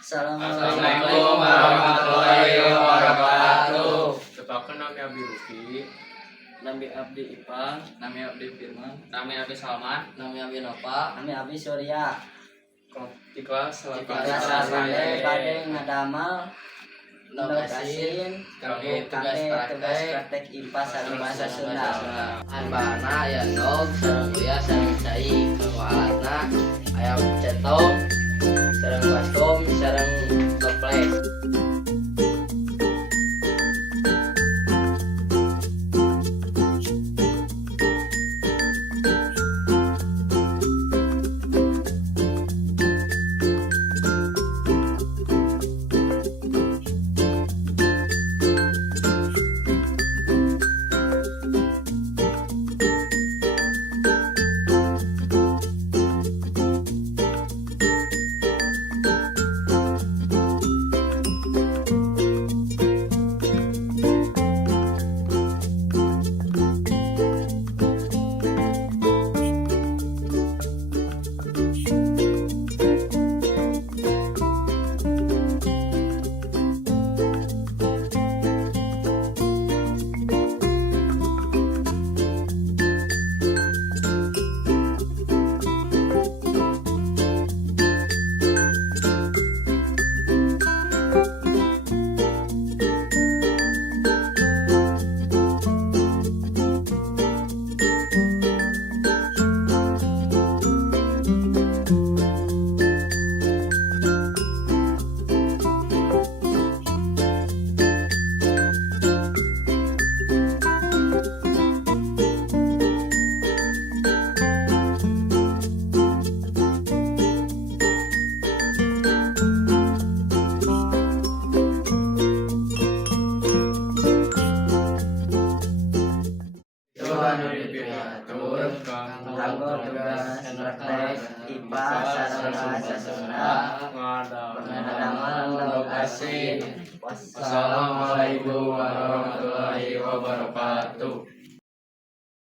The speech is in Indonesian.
Assalamualaikum warahmatullahi wabarakatuh. Tepakeun nami abdi Ruki, Nami abdi Ipang, Nami abdi Firman, nami abdi Salman, nami abdi Nova, nami abdi Surya. di kelas Kelas bade ngadamal lokasi kami tugas praktek IPA sareng bahasa Sunda. Anbana aya dog, sareng uya, sareng cai, alatna aya cetong, sareng baskom, sareng toples. Kanggo tugas praktek IPA sareng bahasa Sunda. Ngadamal lokasi. Wassalamualaikum warahmatullahi wabarakatuh.